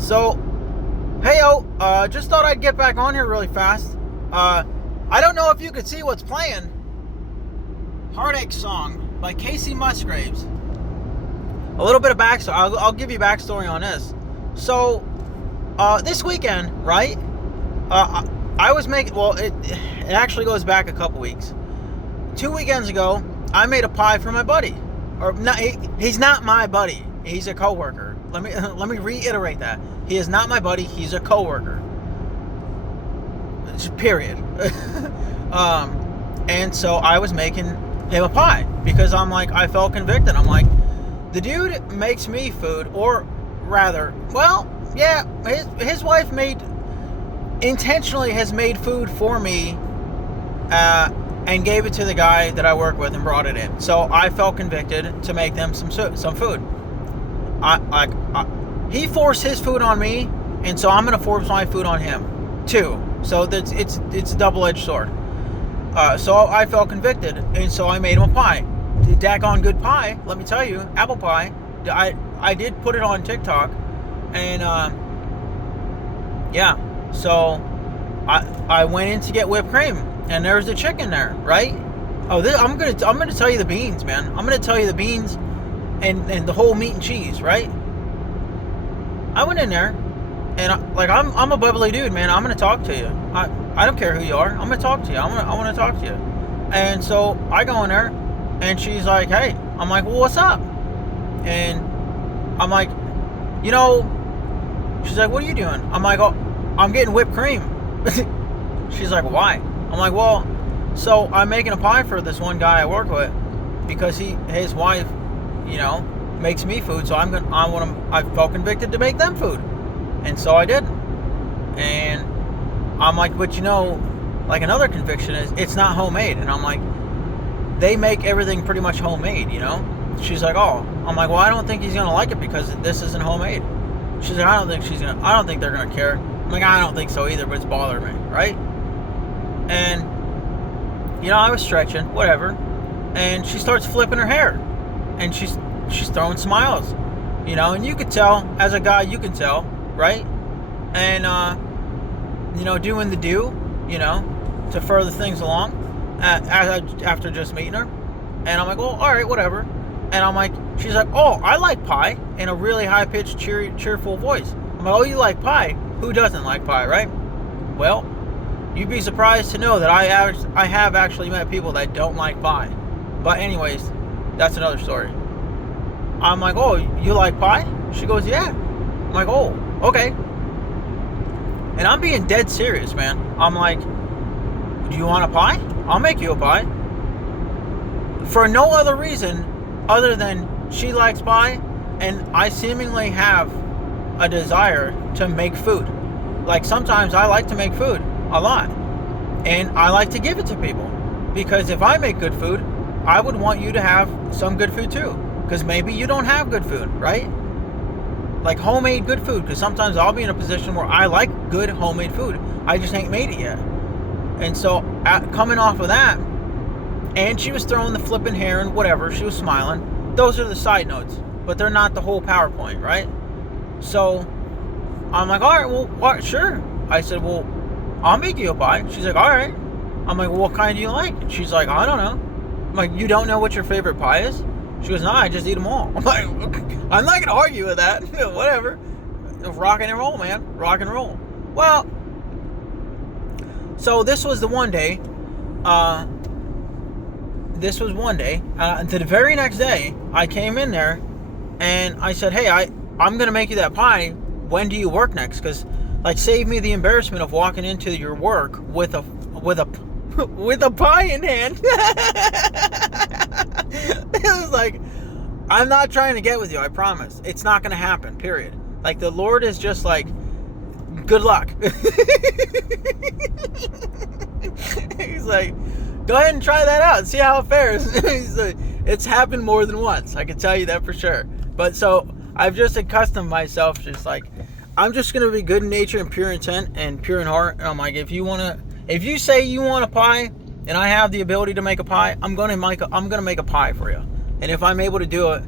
So, just thought I'd get back on here really fast. I don't know if you could see what's playing. Heartache Song by Casey Musgraves. A little bit of backstory. I'll give you backstory on this. So, this weekend, right? I was making, it actually goes back a couple weeks. 2 weekends ago, I made a pie for my buddy. Or not, he's not my buddy. He's a coworker. Let me reiterate that. He is not my buddy. He's a coworker. Period. And so I was making him a pie because I felt convicted. I'm like, the dude makes me food, or rather, his wife intentionally has made food for me, and gave it to the guy that I work with and brought it in. So I felt convicted to make them some food. He forced his food on me, and so I'm gonna force my food on him too. So it's a double-edged sword. So I felt convicted, and so I made him a pie. Daggone good pie, let me tell you. Apple pie. I did put it on TikTok, and so I went in to get whipped cream, and there's the chicken there, right? I'm gonna tell you the beans, man. I'm gonna tell you the beans and the whole meat and cheese, right? I went in there, and I'm a bubbly dude, man. I'm gonna talk to you. I don't care who you are. I'm gonna talk to you. I want to talk to you. And so I go in there, and she's like, "Hey," I'm like, "Well, what's up?" And I'm like, she's like, "What are you doing?" I'm like, "Oh, I'm getting whipped cream." She's like, "Why?" I'm like, "Well, so I'm making a pie for this one guy I work with because his wife, makes me food. So I felt convicted to make them food, and so I did. And I'm like, but another conviction is it's not homemade. And I'm like, they make everything pretty much homemade, She's like, "Oh," I'm like, "Well, I don't think he's gonna like it because this isn't homemade." She's like, I don't think they're gonna care." I'm like, "I don't think so either, but it's bothering me," right? And I was stretching, whatever, and she starts flipping her hair, and she's throwing smiles, and you could tell, as a guy, you can tell, right? And doing the to further things along, after just meeting her. And I'm like, "Well, all right, whatever." And I'm like, she's like, "Oh, I like pie," in a really high-pitched, cheerful voice. I'm like, "Oh, you like pie? Who doesn't like pie, right?" Well, you'd be surprised to know that I have actually met people that don't like pie. But anyways, that's another story. I'm like, "Oh, you like pie?" She goes, "Yeah." I'm like, "Oh, okay." And I'm being dead serious, man. I'm like, "Do you want a pie? I'll make you a pie." For no other reason other than she likes pie, and I seemingly have a desire to make food. Like, sometimes I like to make food a lot, and I like to give it to people, because if I make good food, I would want you to have some good food too, because maybe you don't have good food, right? Like homemade good food, because sometimes I'll be in a position where I like good homemade food, I just ain't made it yet. And so coming off of that, and she was throwing the flipping hair and whatever, she was smiling. Those are the side notes, but they're not the whole PowerPoint, right? So I'm like, "All right, well, what? Sure." I said, "Well, I'll make you a pie." She's like, "All right." I'm like, "Well, what kind do you like?" She's like, "I don't know." I'm like, "You don't know what your favorite pie is?" She goes, "No, I just eat them all." I'm like, I'm not gonna argue with that. Whatever. Rock and roll, man. Rock and roll. Well, so this was the one day. The very next day, I came in there, and I said, "Hey, I'm gonna make you that pie. When do you work next? Because, save me the embarrassment of walking into your work with a pie in hand." It was like, I'm not trying to get with you, I promise. It's not gonna happen, period. The Lord is just like, good luck. He's like, "Go ahead and try that out and see how it fares." He's like, it's happened more than once, I can tell you that for sure. But so I've just accustomed myself, just I'm just gonna be good in nature and pure intent and pure in heart. And I'm like, if you say you want a pie and I have the ability to make a pie, I'm gonna make a pie for you. And if I'm able to do it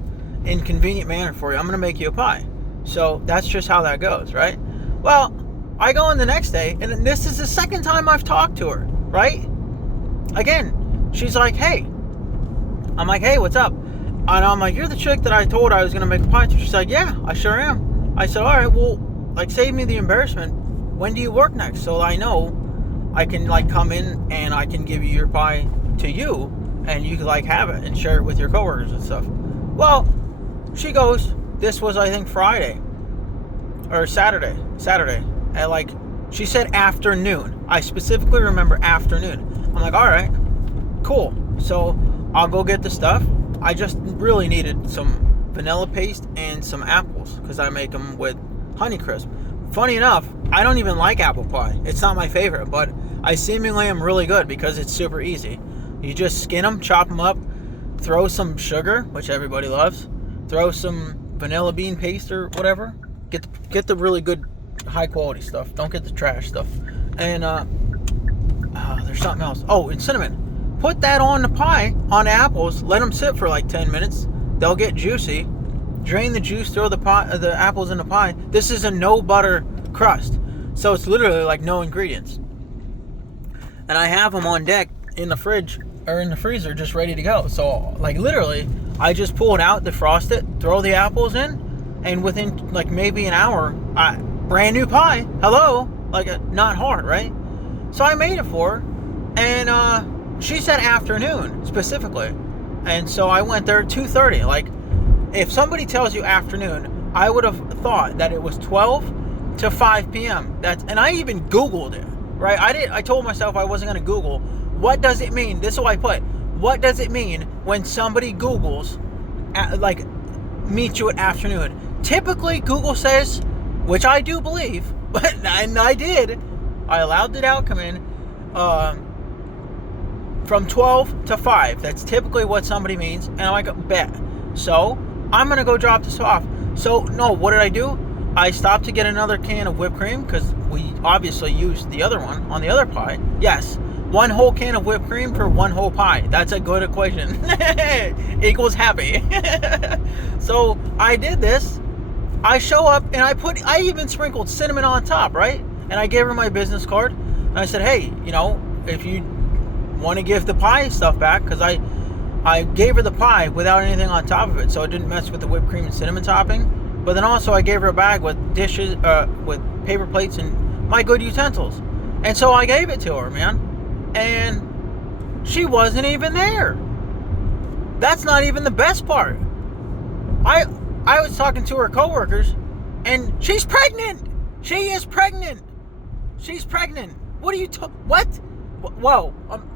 in a convenient manner for you, I'm gonna make you a pie. So that's just how that goes, right? Well, I go in the next day, and this is the second time I've talked to her, right? Again, she's like, hey. I'm like, hey, what's up? And I'm like, you're the chick that I told I was going to make a pie to. She's like, yeah, I sure am. I said, all right, well, like, save me the embarrassment. When do you work next? So I know I can, like, come in and I can give you your pie to you, and you can, like, have it and share it with your coworkers and stuff. Well, she goes, this was, I think, Friday or Saturday, at, like, she said afternoon. I specifically remember afternoon. I'm like, all right, cool. So I'll go get the stuff. I just really needed some vanilla paste and some apples because I make them with Honeycrisp. Funny enough, I don't even like apple pie. It's not my favorite, but I seemingly am really good because it's super easy. You just skin them, chop them up, throw some sugar, which everybody loves, throw some vanilla bean paste or whatever. Get the really good high quality stuff. Don't get the trash stuff. And there's something else. Oh, and cinnamon. Put that on the pie, on the apples. Let them sit for like 10 minutes. They'll get juicy. Drain the juice. Throw the apples in the pie. This is a no butter crust, so it's literally like no ingredients. And I have them on deck in the fridge or in the freezer, just ready to go. So like literally, I just pull it out, defrost it, throw the apples in. And within like maybe an hour, brand new pie. Hello, like not hard, right? So I made it for her, and she said afternoon specifically, and so I went there at 2:30. Like, if somebody tells you afternoon, I would have thought that it was 12 to 5 p.m. And I even Googled it, right? I told myself I wasn't gonna Google. What does it mean? This is what I put. What does it mean when somebody Googles, like, meet you at afternoon? Typically, Google says, which I do believe, and I did, I allowed the doubt come in, from 12 to 5. That's typically what somebody means. And I'm like, bet. So, I'm going to go drop this off. So, no, what did I do? I stopped to get another can of whipped cream, because we obviously used the other one on the other pie. Yes, one whole can of whipped cream for one whole pie. That's a good equation. Equals happy. So, I did this. I show up and I even sprinkled cinnamon on top, right? And I gave her my business card. And I said, hey, if you want to give the pie stuff back, because I gave her the pie without anything on top of it, so it didn't mess with the whipped cream and cinnamon topping. But then also I gave her a bag with dishes, with paper plates and my good utensils. And so I gave it to her, man. And she wasn't even there. That's not even the best part. I was talking to her coworkers, and she's pregnant. She is pregnant. She's pregnant. What are you what? Whoa.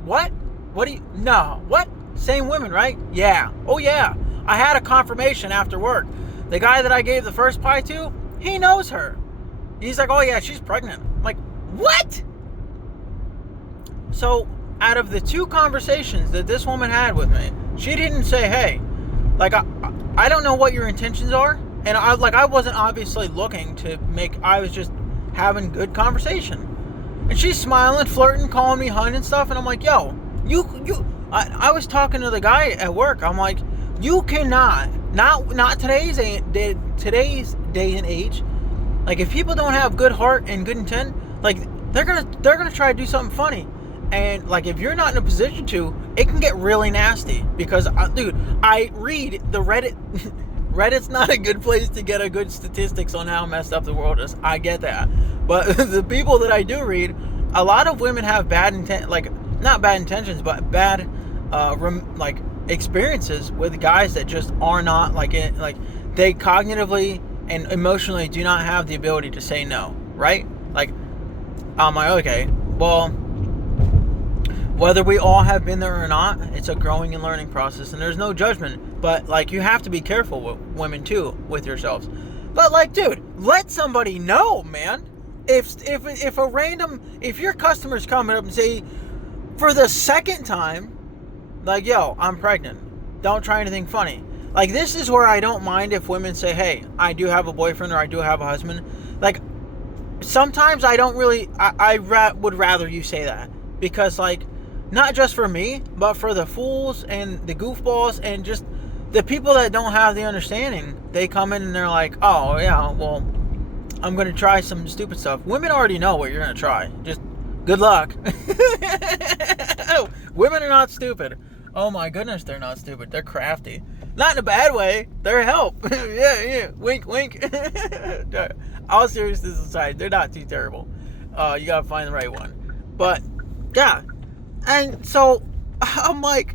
What? What do you? No. What? Same women, right? Yeah. Oh, yeah. I had a confirmation after work. The guy that I gave the first pie to, he knows her. He's like, oh, yeah, she's pregnant. I'm like, what? So, out of the 2 conversations that this woman had with me, she didn't say, hey, like, I don't know what your intentions are. And I wasn't obviously looking to I was just having good conversation. And she's smiling, flirting, calling me hun and stuff. And I'm like, yo, I was talking to the guy at work. I'm like, you cannot, not today's day and age. Like, if people don't have good heart and good intent, like, they're gonna try to do something funny. And like, if you're not in a position to, it can get really nasty. Because dude, I read the Reddit. Reddit's not a good place to get a good statistics on how messed up the world is. I get that. But the people that I do read, a lot of women have bad intent, like, not bad intentions, but bad experiences with guys that just are not they cognitively and emotionally do not have the ability to say no, right? Like, I'm like, okay, well, whether we all have been there or not, it's a growing and learning process, and there's no judgment. But like, you have to be careful with women too, with yourselves. But like, dude, let somebody know, man. If your customer's coming up and say for the second time, like, yo, I'm pregnant, don't try anything funny. Like, this is where I don't mind if women say, hey, I do have a boyfriend or I do have a husband. Like, sometimes I don't really, I would rather you say that, because like, not just for me, but for the fools and the goofballs and just the people that don't have the understanding, they come in and they're like, oh yeah, well, I'm gonna try some stupid stuff. Women already know what you're gonna try. Just good luck. Women are not stupid. Oh my goodness, they're not stupid. They're crafty. Not in a bad way. They're help. Yeah. Wink, wink. All seriousness aside, they're not too terrible. You gotta find the right one. But yeah, and so I'm like,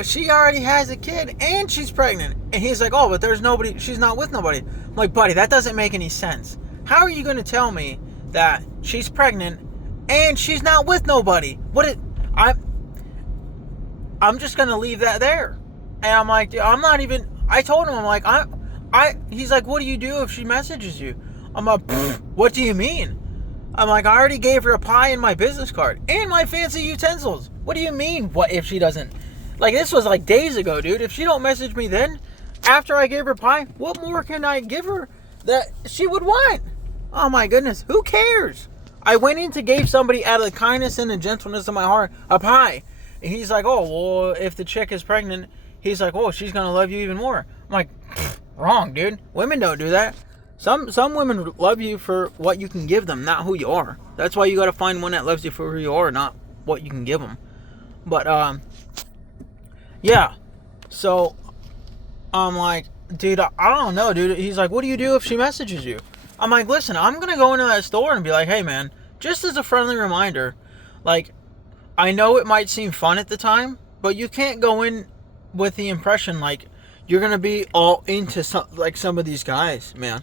she already has a kid and she's pregnant. And he's like, oh, but there's nobody, she's not with nobody. I'm like, buddy, that doesn't make any sense. How are you going to tell me that she's pregnant and she's not with nobody? I'm just going to leave that there. And I'm like, dude, I'm not even, I told him, I'm like, he's like, what do you do if she messages you? I'm like, what do you mean? I'm like, I already gave her a pie and my business card and my fancy utensils. What do you mean? What if she doesn't? Like, this was like days ago, dude. If she don't message me then, after I gave her pie, what more can I give her that she would want? Oh my goodness, who cares? I went in to give somebody out of the kindness and the gentleness of my heart a pie. And he's like, oh, well, if the chick is pregnant, he's like, oh, she's going to love you even more. I'm like, wrong, dude. Women don't do that. Some women love you for what you can give them, not who you are. That's why you got to find one that loves you for who you are, not what you can give them. But, yeah, so I'm like, dude, I don't know, dude. He's like, what do you do if she messages you? I'm like, listen, I'm going to go into that store and be like, hey, man, just as a friendly reminder, like, I know it might seem fun at the time, but you can't go in with the impression, like, you're going to be all into some of these guys, man.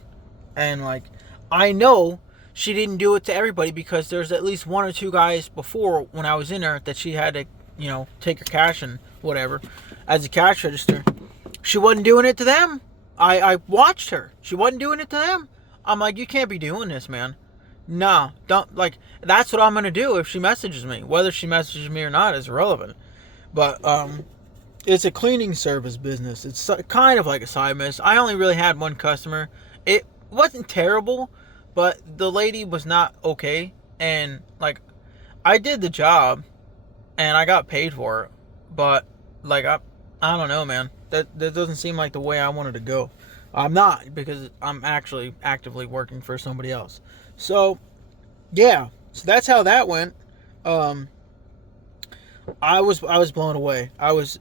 And, like, I know she didn't do it to everybody because there's at least one or two guys before when I was in there that she had to, you know, take her cash and whatever as a cash register. She wasn't doing it to them. I watched her. She wasn't doing it to them. I'm like, you can't be doing this, man. No, don't. Like, that's what I'm going to do if she messages me. Whether she messages me or not is irrelevant. But, it's a cleaning service business. It's kind of like a side business. I only really had one customer. It wasn't terrible, but the lady was not okay. And, like, I did the job, and I got paid for it. But, like, I don't know, man. That doesn't seem like the way I wanted to go. I'm not, because I'm actually actively working for somebody else. So, yeah. So that's how that went. I was blown away. I was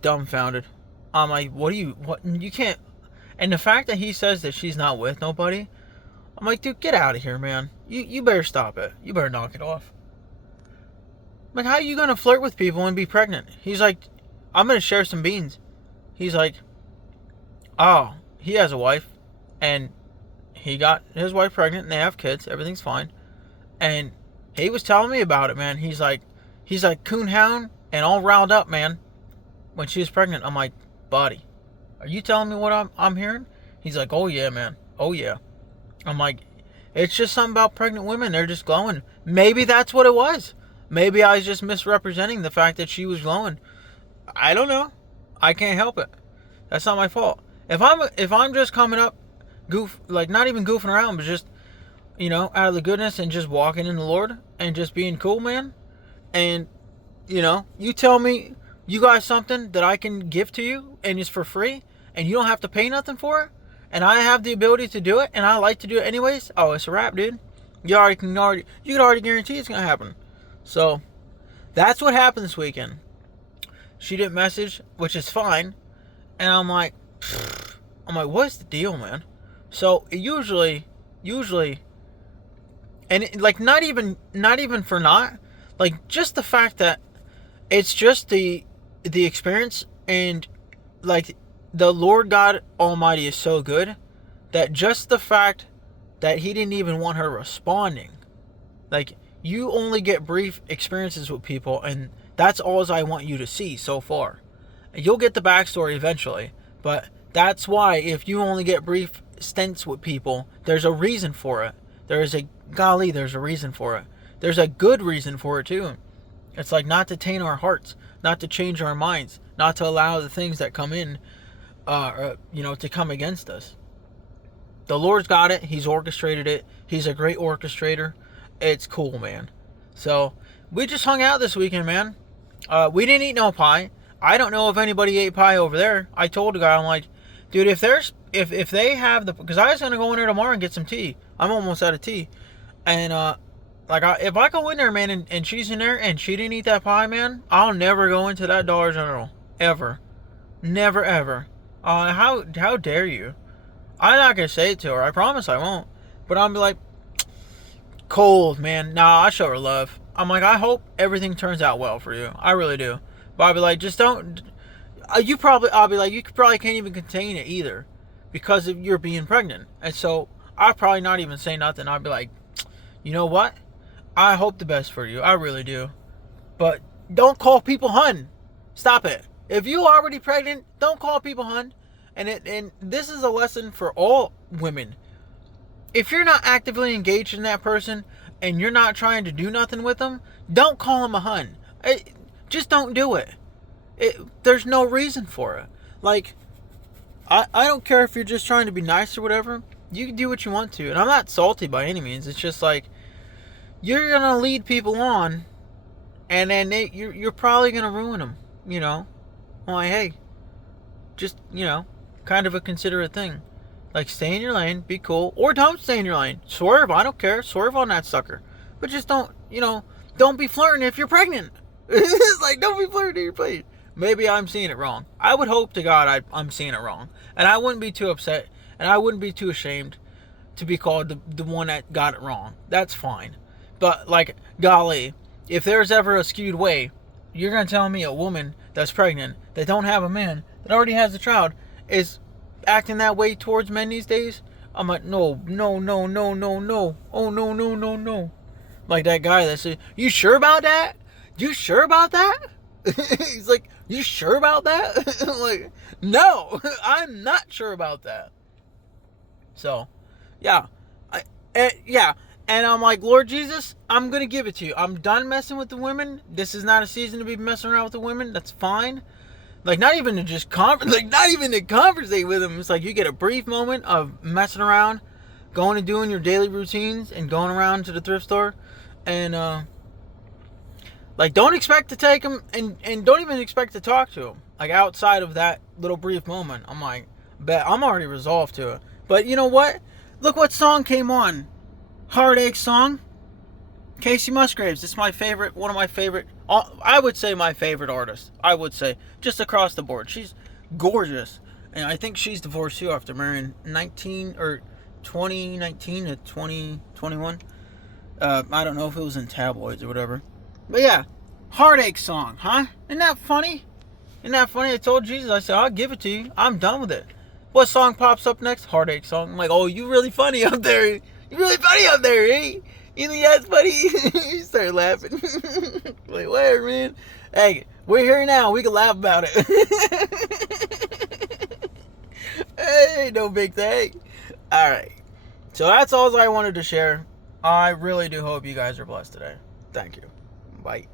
dumbfounded. I'm like, what, you can't. And the fact that he says that she's not with nobody, I'm like, dude, get out of here, man. You better stop it. You better knock it off. Like, how are you going to flirt with people and be pregnant? He's like, I'm going to share some beans. He's like, oh, he has a wife, and he got his wife pregnant, and they have kids. Everything's fine. And he was telling me about it, man. He's like coonhound and all riled up, man, when she was pregnant. I'm like, buddy, are you telling me what I'm hearing? He's like, oh yeah, man. Oh yeah. I'm like, it's just something about pregnant women. They're just glowing. Maybe that's what it was. Maybe I was just misrepresenting the fact that she was glowing. I don't know. I can't help it. That's not my fault. If I'm just coming up, not even goofing around, but just, you know, out of the goodness and just walking in the Lord and just being cool, man. And, you know, you tell me you got something that I can give to you and it's for free and you don't have to pay nothing for it, and I have the ability to do it and I like to do it anyways. Oh, it's a wrap, dude. You can already guarantee it's gonna happen. So that's what happened this weekend. She didn't message, which is fine. And I'm like, what's the deal, man? So usually, and like not even for not, like just the fact that it's just the experience, and like the Lord God Almighty is so good that just the fact that He didn't even want her responding, like you only get brief experiences with people, and that's all I want you to see so far. You'll get the backstory eventually, but that's why if you only get brief stints with people, there's a reason for it. There's a reason for it. There's a good reason for it too. It's like not to taint our hearts, not to change our minds, not to allow the things that come in, to come against us. The Lord's got it. He's orchestrated it. He's a great orchestrator. It's cool, man. So we just hung out this weekend, man. We didn't eat no pie. I don't know if anybody ate pie over there. I told the guy, I'm like, dude, if they have the, because I was gonna go in there tomorrow and get some tea. I'm almost out of tea, and if I go in there, man, and she's in there and she didn't eat that pie, man, I'll never go into that Dollar General ever, never ever. How dare you? I'm not gonna say it to her. I promise I won't. But I'll be like, cold, man. Nah, I show her love. I'm like, I hope everything turns out well for you. I really do. But I'll be like, just don't. I'll be like, you probably can't even contain it either, because of you're being pregnant. And so I'll probably not even say nothing. I'll be like, you know what? I hope the best for you. I really do. But don't call people hun. Stop it. If you're already pregnant, don't call people hun. And this is a lesson for all women. If you're not actively engaged in that person and you're not trying to do nothing with them, don't call them a hun. Just don't do it. There's no reason for it. Like, I don't care if you're just trying to be nice or whatever. You can do what you want to. And I'm not salty by any means. It's just like, you're going to lead people on, and then you're probably going to ruin them, you know? I'm like, hey, just, you know, kind of a considerate thing. Like, stay in your lane, be cool, or don't stay in your lane. Swerve, I don't care. Swerve on that sucker. But just don't, you know, don't be flirting if you're pregnant. It's like, don't be flirting if you're pregnant. Maybe I'm seeing it wrong. I would hope to God I'm seeing it wrong. And I wouldn't be too upset, and I wouldn't be too ashamed to be called the one that got it wrong. That's fine. But, like, golly, if there's ever a skewed way, you're going to tell me a woman that's pregnant, that don't have a man, that already has a child, is acting that way towards men these days? I'm like, no. Oh, no. Like that guy that said, you sure about that? You sure about that? He's like, you sure about that? I'm like, no, I'm not sure about that. So, yeah. And I'm like, Lord Jesus, I'm going to give it to you. I'm done messing with the women. This is not a season to be messing around with the women. That's fine. Like, not even to just not even to conversate with them. It's like you get a brief moment of messing around, going and doing your daily routines, and going around to the thrift store. And, like, don't expect to take them, and don't even expect to talk to them. Like, outside of that little brief moment. I'm like, bet I'm already resolved to it. But you know what? Look what song came on. Heartache song. Casey Musgraves. It's my favorite, one of my favorite, I would say my favorite artist. I would say, just across the board. She's gorgeous. And I think she's divorced too after marrying 2019 to 2021. I don't know if it was in tabloids or whatever. But yeah, Heartache song, huh? Isn't that funny? Isn't that funny? I told Jesus, I said, I'll give it to you. I'm done with it. What song pops up next? Heartache song. I'm like, oh, you really funny up there. You really funny up there, eh? You think that's funny? You start laughing. Like, whatever, man. Hey, we're here now. We can laugh about it. Hey, no big thing. Alright. So that's all I wanted to share. I really do hope you guys are blessed today. Thank you. Bye.